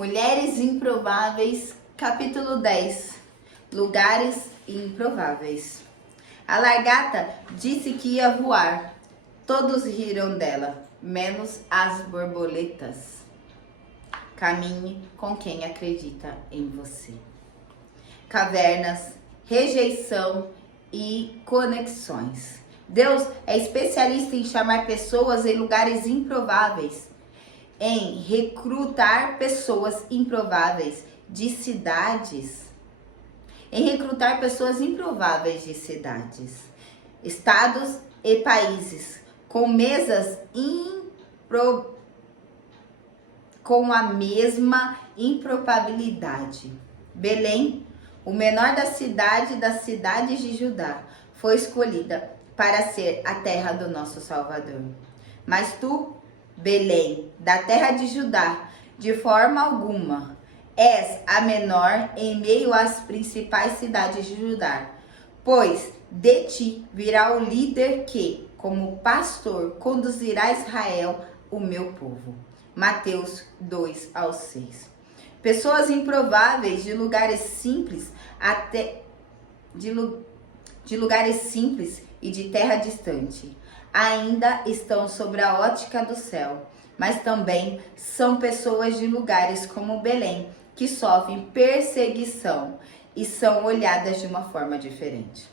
Mulheres Improváveis, capítulo 10. Lugares improváveis. A lagarta disse que ia voar. Todos riram dela, menos as borboletas. Caminhe com quem acredita em você. Cavernas, rejeição e conexões. Deus é especialista em chamar pessoas em lugares improváveis, em recrutar pessoas improváveis de cidades, estados e países, com mesas com a mesma improbabilidade. Belém, o menor das cidades de Judá, foi escolhida para ser a terra do nosso Salvador. Mas tu, Belém, da terra de Judá, de forma alguma, és a menor em meio às principais cidades de Judá, pois de ti virá o líder que, como pastor, conduzirá Israel, o meu povo. Mateus 2-6. Pessoas improváveis de lugares simples de lugares simples e de terra distante ainda estão sob a ótica do céu, mas também são pessoas de lugares como Belém, que sofrem perseguição e são olhadas de uma forma diferente.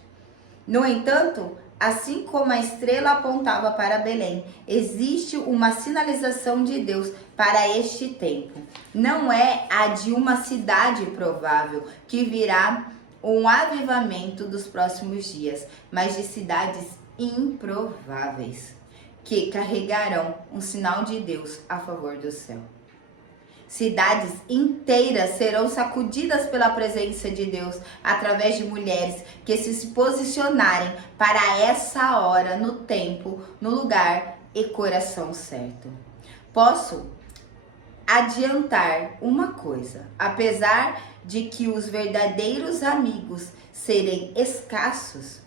No entanto, assim como a estrela apontava para Belém, existe uma sinalização de Deus para este tempo. Não é a de uma cidade provável que virá um avivamento dos próximos dias, mas de cidades improváveis que carregarão um sinal de Deus a favor do céu. Cidades inteiras serão sacudidas pela presença de Deus através de mulheres que se posicionarem para essa hora, no tempo, no lugar e coração certo. Posso adiantar uma coisa: apesar de que os verdadeiros amigos serem escassos,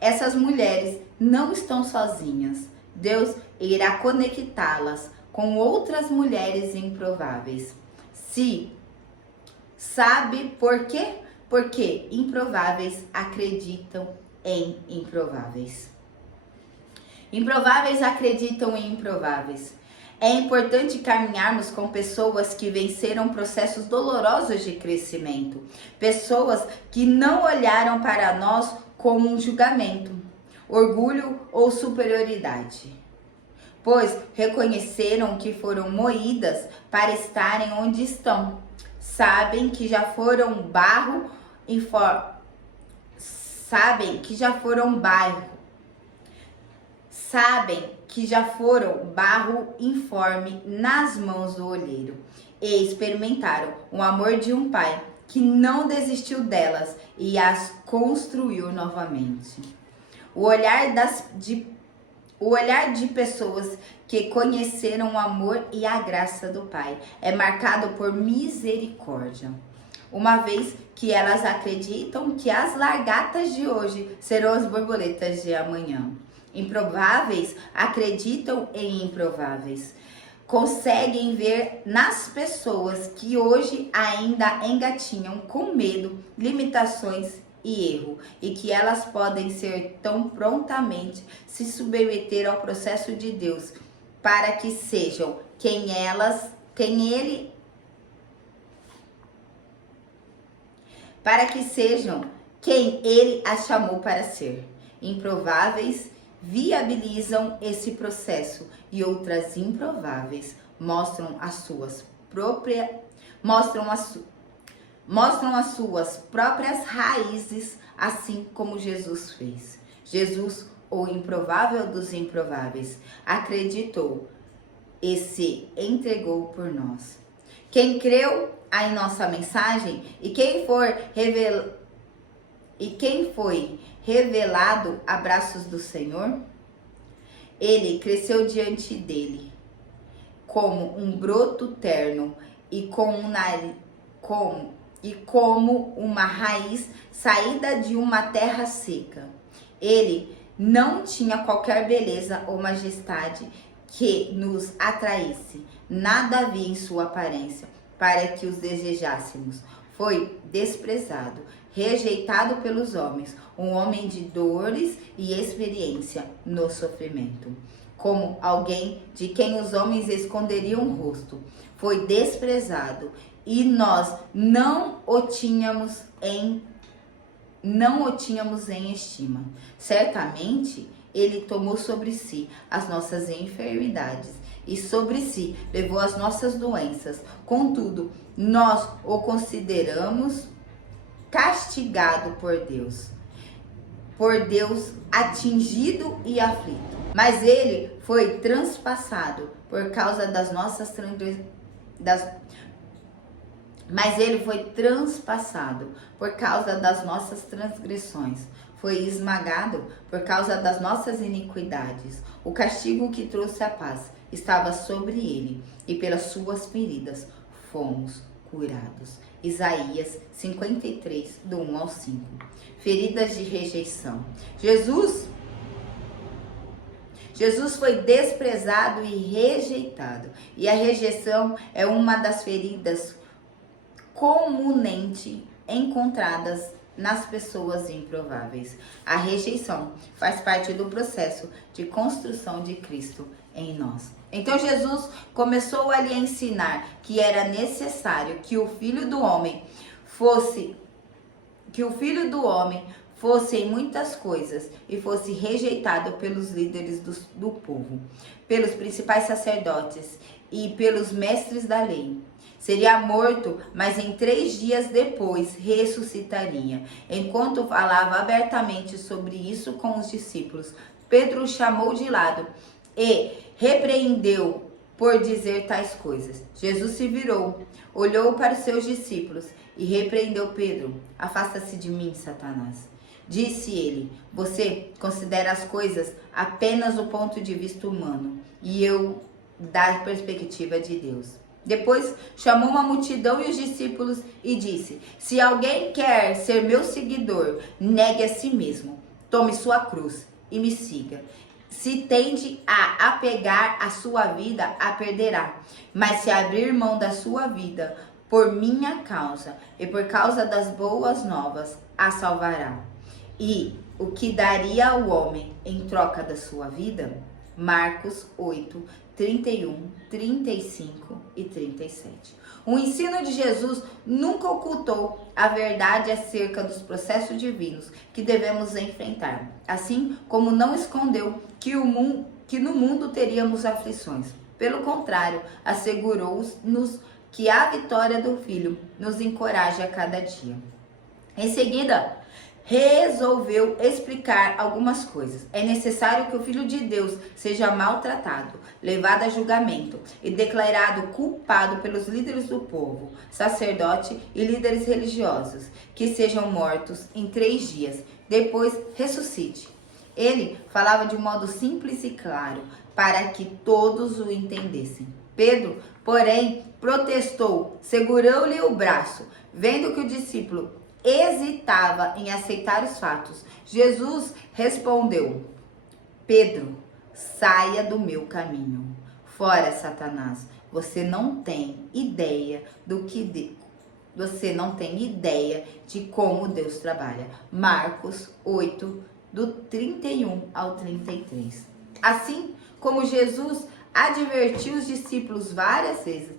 essas mulheres não estão sozinhas. Deus irá conectá-las com outras mulheres improváveis. Sabe por quê? Porque improváveis acreditam em improváveis. Improváveis acreditam em improváveis. É importante caminharmos com pessoas que venceram processos dolorosos de crescimento. Pessoas que não olharam para nós como um julgamento, orgulho ou superioridade, pois reconheceram que foram moídas para estarem onde estão. Sabem que já foram barro informe nas mãos do olheiro e experimentaram o amor de um pai que não desistiu delas e as construiu novamente. O olhar de pessoas que conheceram o amor e a graça do Pai é marcado por misericórdia, uma vez que elas acreditam que as lagartas de hoje serão as borboletas de amanhã. Improváveis acreditam em improváveis. Conseguem ver nas pessoas que hoje ainda engatinham com medo, limitações e erro, e que elas podem ser tão prontamente se submeter ao processo de Deus para que sejam quem Ele as chamou para ser. Improváveis viabilizam esse processo e outras improváveis mostram as suas próprias raízes, assim como Jesus fez. Jesus, o improvável dos improváveis, acreditou e se entregou por nós. Quem creu em nossa mensagem e quem foi revelado a braços do Senhor, ele cresceu diante dele como um broto terno e como uma raiz saída de uma terra seca. Ele não tinha qualquer beleza ou majestade que nos atraísse. Nada havia em sua aparência, para que os desejássemos. Foi desprezado, rejeitado pelos homens, um homem de dores e experiência no sofrimento. Como alguém de quem os homens esconderiam o rosto. Foi desprezado e nós não o tínhamos em estima. Certamente, ele tomou sobre si as nossas enfermidades e sobre si levou as nossas doenças. Contudo, nós o consideramos castigado por Deus atingido e aflito. Mas ele foi transpassado por causa das nossas transgressões, foi esmagado por causa das nossas iniquidades. O castigo que trouxe a paz estava sobre ele, e pelas suas feridas fomos curados. Isaías 53, do 1 ao 5. Feridas de rejeição. Jesus foi desprezado e rejeitado. E a rejeição é uma das feridas comumente encontradas nas pessoas improváveis. A rejeição faz parte do processo de construção de Cristo em nós. Então Jesus começou a lhe ensinar que era necessário que o Filho do Homem fosse em muitas coisas e fosse rejeitado pelos líderes do povo, pelos principais sacerdotes e pelos mestres da lei. Seria morto, mas em 3 dias depois ressuscitaria. Enquanto falava abertamente sobre isso com os discípulos, Pedro o chamou de lado e repreendeu por dizer tais coisas. Jesus se virou, olhou para os seus discípulos e repreendeu Pedro. Afasta-se de mim, Satanás. Disse ele, você considera as coisas apenas do ponto de vista humano e eu da perspectiva de Deus. Depois chamou uma multidão e os discípulos e disse, se alguém quer ser meu seguidor, negue a si mesmo, tome sua cruz e me siga. Se tende a apegar a sua vida, a perderá. Mas se abrir mão da sua vida por minha causa e por causa das boas novas, a salvará. E o que daria ao homem em troca da sua vida? Marcos 8, 31, 35 e 37. O ensino de Jesus nunca ocultou a verdade acerca dos processos divinos que devemos enfrentar, assim como não escondeu que no mundo teríamos aflições. Pelo contrário, assegurou-nos que a vitória do Filho nos encoraja a cada dia. Em seguida, resolveu explicar algumas coisas. É necessário que o Filho de Deus seja maltratado, levado a julgamento e declarado culpado pelos líderes do povo, sacerdote e líderes religiosos, que sejam mortos em 3 dias, depois ressuscite. Ele falava de um modo simples e claro, para que todos o entendessem. Pedro, porém, protestou, segurou-lhe o braço, vendo que o discípulo hesitava em aceitar os fatos. Jesus respondeu, Pedro, saia do meu caminho. Fora, Satanás, você não tem ideia de como Deus trabalha. Marcos 8, do 31 ao 33. Assim como Jesus advertiu os discípulos várias vezes,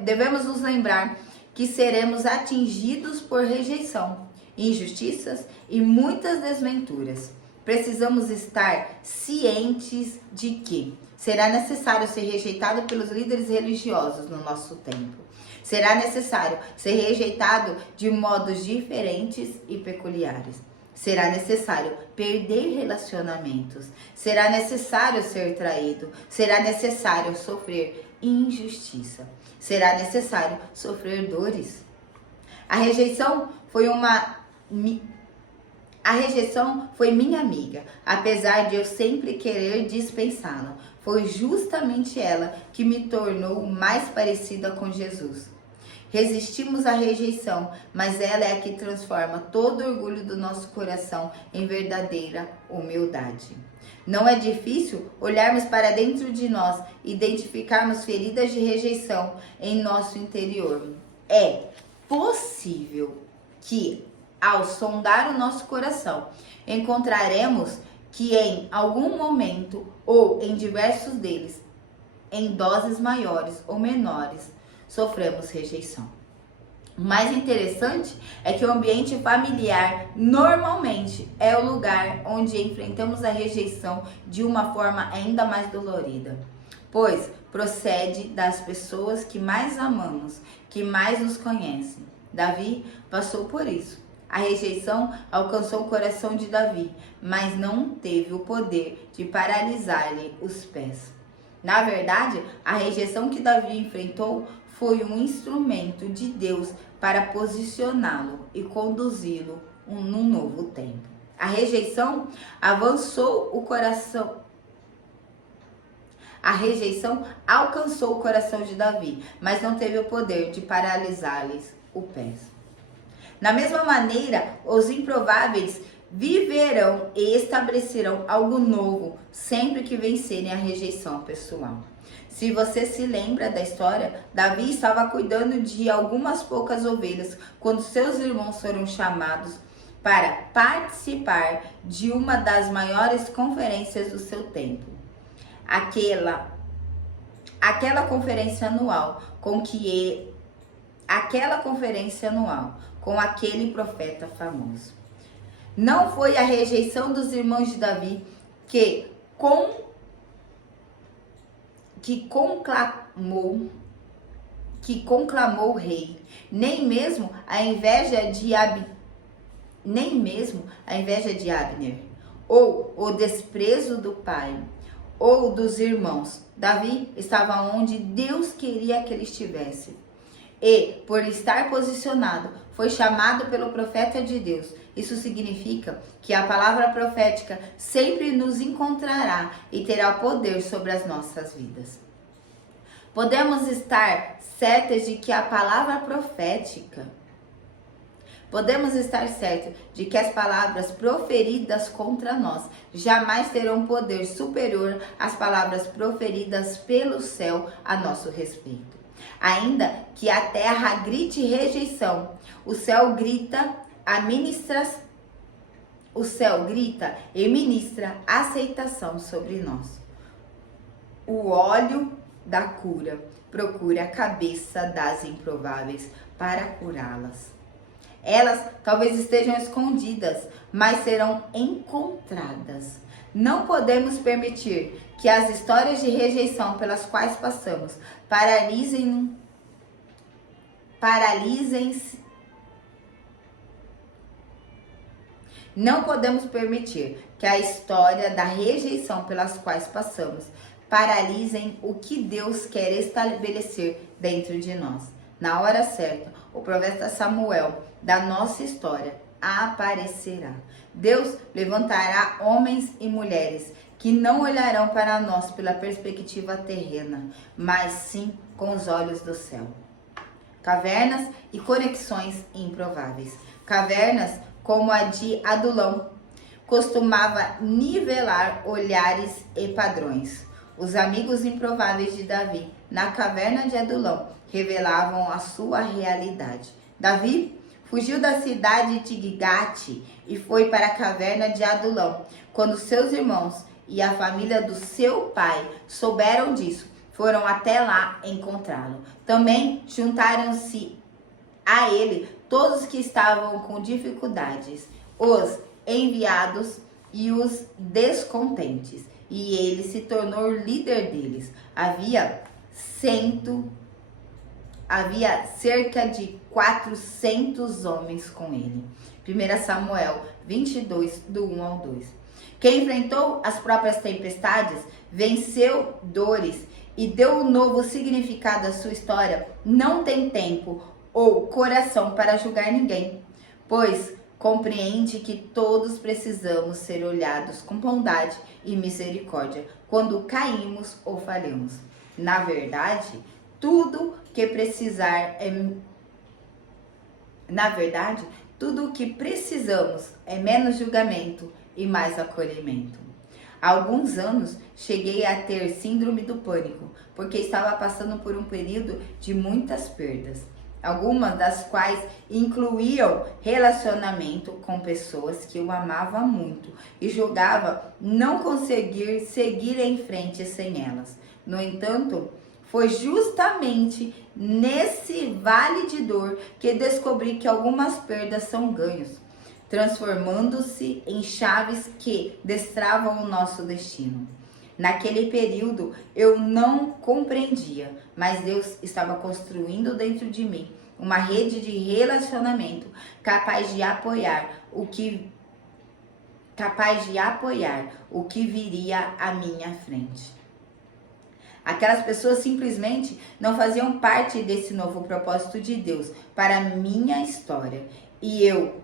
devemos nos lembrar que seremos atingidos por rejeição, injustiças e muitas desventuras. Precisamos estar cientes de que será necessário ser rejeitado pelos líderes religiosos no nosso tempo. Será necessário ser rejeitado de modos diferentes e peculiares. Será necessário perder relacionamentos. Será necessário ser traído. Será necessário sofrer injustiça. Será necessário sofrer dores. A rejeição foi minha amiga, apesar de eu sempre querer dispensá-la. Foi justamente ela que me tornou mais parecida com Jesus. Resistimos à rejeição, mas ela é a que transforma todo o orgulho do nosso coração em verdadeira humildade. Não é difícil olharmos para dentro de nós e identificarmos feridas de rejeição em nosso interior. É possível que, ao sondar o nosso coração, encontraremos que em algum momento ou em diversos deles, em doses maiores ou menores, sofremos rejeição. O mais interessante é que o ambiente familiar normalmente é o lugar onde enfrentamos a rejeição de uma forma ainda mais dolorida, pois procede das pessoas que mais amamos, que mais nos conhecem. Davi passou por isso. A rejeição alcançou o coração de Davi, mas não teve o poder de paralisar-lhe os pés. Na verdade, a rejeição que Davi enfrentou foi um instrumento de Deus para posicioná-lo e conduzi-lo num novo tempo. A rejeição avançou o coração. A rejeição alcançou o coração de Davi, mas não teve o poder de paralisar-lhes os pés. Da mesma maneira, os improváveis viverão e estabelecerão algo novo sempre que vencerem a rejeição pessoal. Se você se lembra da história, Davi estava cuidando de algumas poucas ovelhas quando seus irmãos foram chamados para participar de uma das maiores conferências do seu tempo. Aquela conferência anual com aquele profeta famoso. Não foi a rejeição dos irmãos de Davi que conclamou o rei, nem mesmo a inveja de Abner, ou o desprezo do pai, ou dos irmãos. Davi estava onde Deus queria que ele estivesse. E, por estar posicionado, foi chamado pelo profeta de Deus. Isso significa que a palavra profética sempre nos encontrará e terá poder sobre as nossas vidas. Podemos estar certos de que as palavras proferidas contra nós jamais terão poder superior às palavras proferidas pelo céu a nosso respeito. Ainda que a terra grite rejeição, o céu grita e ministra aceitação sobre nós. O óleo da cura procura a cabeça das improváveis para curá-las. Elas talvez estejam escondidas, mas serão encontradas. Não podemos permitir que as histórias de rejeição pelas quais passamos Não podemos permitir que a história da rejeição pelas quais passamos paralisem o que Deus quer estabelecer dentro de nós. Na hora certa, o profeta Samuel da nossa história aparecerá. Deus levantará homens e mulheres que não olharão para nós pela perspectiva terrena, mas sim com os olhos do céu. Cavernas e conexões improváveis. Cavernas como a de Adulão costumava nivelar olhares e padrões. Os amigos improváveis de Davi na caverna de Adulão revelavam a sua realidade. Davi fugiu da cidade de Gigate e foi para a caverna de Adulão. Quando seus irmãos e a família do seu pai souberam disso, foram até lá encontrá-lo. Também juntaram-se a ele todos que estavam com dificuldades, os enviados e os descontentes, e ele se tornou líder deles. Havia cerca de 400 homens com ele. 1 Samuel 22, do 1 ao 2. Quem enfrentou as próprias tempestades, venceu dores e deu um novo significado à sua história, não tem tempo ou coração para julgar ninguém, pois compreende que todos precisamos ser olhados com bondade e misericórdia quando caímos ou falhamos. Na verdade, tudo que precisar Na verdade, tudo o que precisamos é menos julgamento e mais acolhimento. Há alguns anos cheguei a ter síndrome do pânico, porque estava passando por um período de muitas perdas, algumas das quais incluíam relacionamento com pessoas que eu amava muito e julgava não conseguir seguir em frente sem elas. No entanto, foi justamente nesse vale de dor que descobri que algumas perdas são ganhos, transformando-se em chaves que destravam o nosso destino. Naquele período eu não compreendia, mas Deus estava construindo dentro de mim uma rede de relacionamento capaz de apoiar o que viria à minha frente. Aquelas pessoas simplesmente não faziam parte desse novo propósito de Deus para a minha história. E eu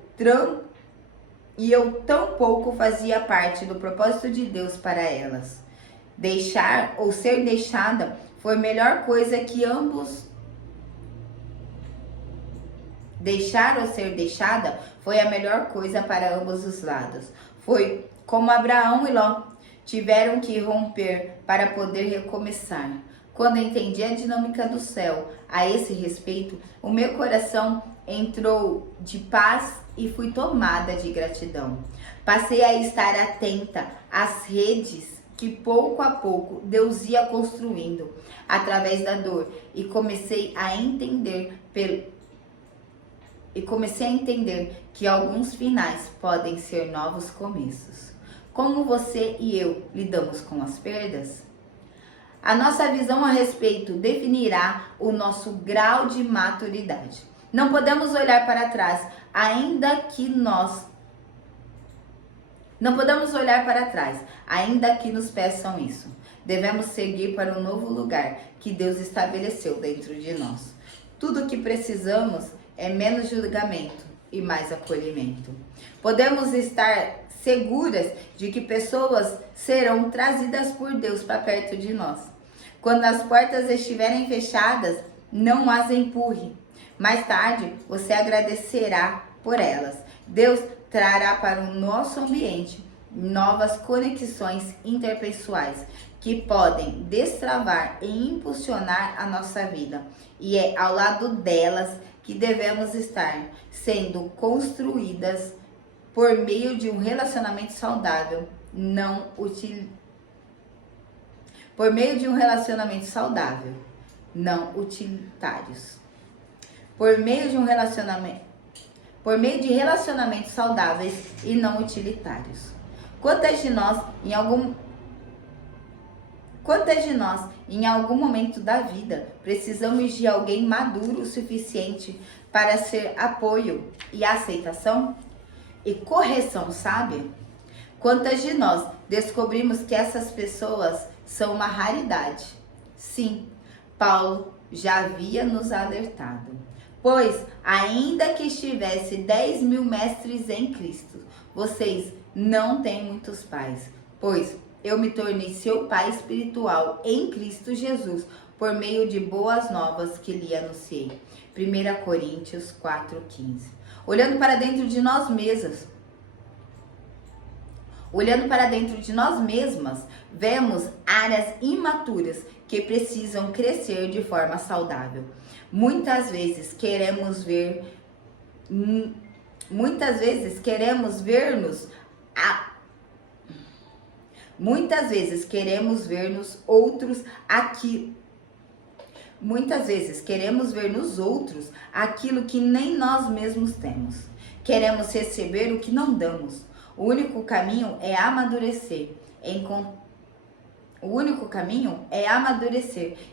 tão pouco fazia parte do propósito de Deus para elas. Deixar ou ser deixada foi a melhor coisa que Deixar ou ser deixada foi a melhor coisa para ambos os lados. Foi como Abraão e Ló tiveram que romper para poder recomeçar. Quando entendi a dinâmica do céu a esse respeito, o meu coração entrou de paz e fui tomada de gratidão. Passei a estar atenta às redes que pouco a pouco Deus ia construindo através da dor e comecei a entender que alguns finais podem ser novos começos. Como você e eu lidamos com as perdas? A nossa visão a respeito definirá o nosso grau de maturidade. Não podemos olhar para trás, ainda que nos peçam isso. Devemos seguir para um novo lugar que Deus estabeleceu dentro de nós. Tudo o que precisamos é menos julgamento e mais acolhimento. Podemos estar seguras de que pessoas serão trazidas por Deus para perto de nós. Quando as portas estiverem fechadas, não as empurre. Mais tarde, você agradecerá por elas. Deus trará para o nosso ambiente novas conexões interpessoais que podem destravar e impulsionar a nossa vida. E é ao lado delas que devemos estar, sendo construídas por meio de um relacionamento saudável, não utilitários. Por meio de relacionamentos saudáveis e não utilitários. Quantas de nós, em algum momento da vida, precisamos de alguém maduro o suficiente para ser apoio e aceitação? E correção sábia? Quantas de nós descobrimos que essas pessoas são uma raridade? Sim, Paulo já havia nos alertado. Pois, ainda que estivesse 10.000 mestres em Cristo, vocês não têm muitos pais. Pois, eu me tornei seu pai espiritual em Cristo Jesus, por meio de boas novas que lhe anunciei. 1 Coríntios 4,15. Olhando para dentro de nós mesmas, vemos áreas imaturas que precisam crescer de forma saudável. Muitas vezes queremos ver nos outros aquilo que nem nós mesmos temos. Queremos receber o que não damos. O único caminho é amadurecer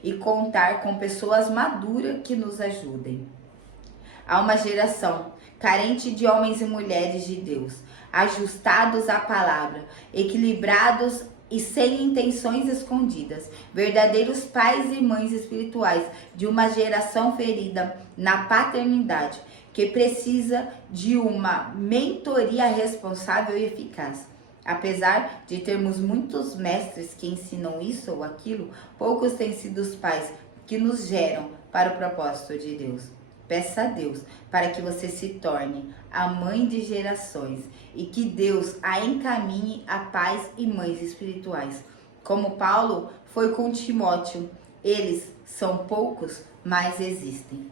e contar com pessoas maduras que nos ajudem. Há uma geração carente de homens e mulheres de Deus, ajustados à palavra, equilibrados e sem intenções escondidas, verdadeiros pais e mães espirituais de uma geração ferida na paternidade, que precisa de uma mentoria responsável e eficaz. Apesar de termos muitos mestres que ensinam isso ou aquilo, poucos têm sido os pais que nos geram para o propósito de Deus. Peça a Deus para que você se torne a mãe de gerações e que Deus a encaminhe a pais e mães espirituais. Como Paulo foi com Timóteo, eles são poucos, mas existem.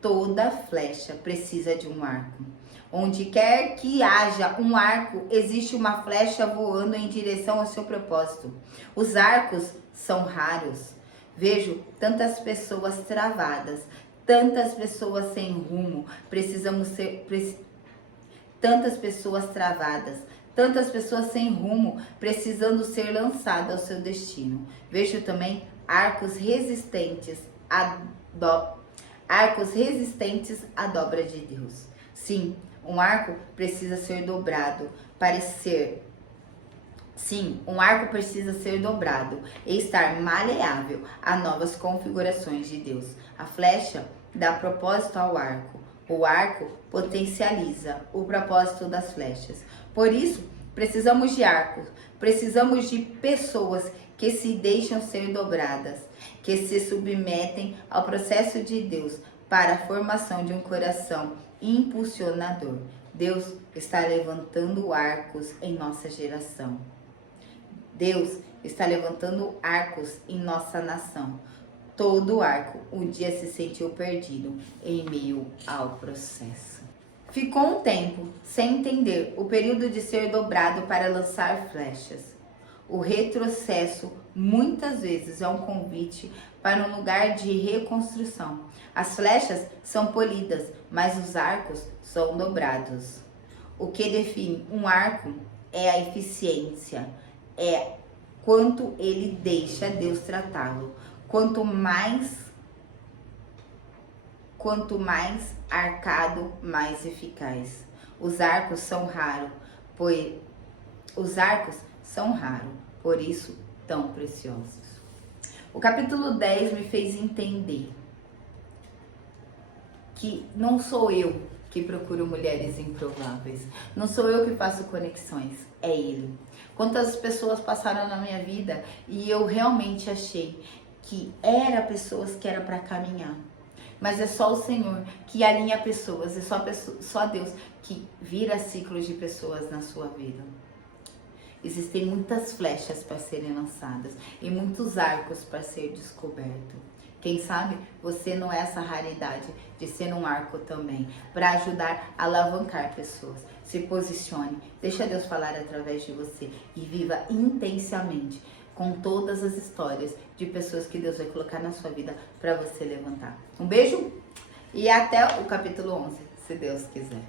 Toda flecha precisa de um arco. Onde quer que haja um arco, existe uma flecha voando em direção ao seu propósito. Os arcos são raros. Vejo tantas pessoas travadas, tantas pessoas sem rumo. Tantas pessoas travadas, tantas pessoas sem rumo, precisando ser lançadas ao seu destino. Vejo também arcos resistentes à dobra de Deus. Sim, um arco precisa ser dobrado um arco precisa ser dobrado e estar maleável a novas configurações de Deus. A flecha dá propósito ao arco. O arco potencializa o propósito das flechas. Por isso, precisamos de arcos, precisamos de pessoas que se deixam ser dobradas, que se submetem ao processo de Deus para a formação de um coração impulsionador. Deus está levantando arcos em nossa geração. Deus está levantando arcos em nossa nação. Todo arco um dia se sentiu perdido em meio ao processo. Ficou um tempo sem entender o período de ser dobrado para lançar flechas. O retrocesso muitas vezes é um convite para um lugar de reconstrução. As flechas são polidas, mas os arcos são dobrados. O que define um arco é a eficiência, é quanto ele deixa Deus tratá-lo. Quanto mais arcado, mais eficaz. Os arcos são raros, por isso tão preciosos. O capítulo 10 me fez entender que não sou eu que procuro mulheres improváveis. Não sou eu que faço conexões, é Ele. Quantas pessoas passaram na minha vida e eu realmente achei que era pessoas que era para caminhar. Mas é só o Senhor que alinha pessoas, é só Deus que vira ciclos de pessoas na sua vida. Existem muitas flechas para serem lançadas e muitos arcos para ser descoberto. Quem sabe você não é essa raridade de ser um arco também, para ajudar a alavancar pessoas. Se posicione, deixa Deus falar através de você e viva intensamente com todas as histórias de pessoas que Deus vai colocar na sua vida para você levantar. Um beijo e até o capítulo 11, se Deus quiser.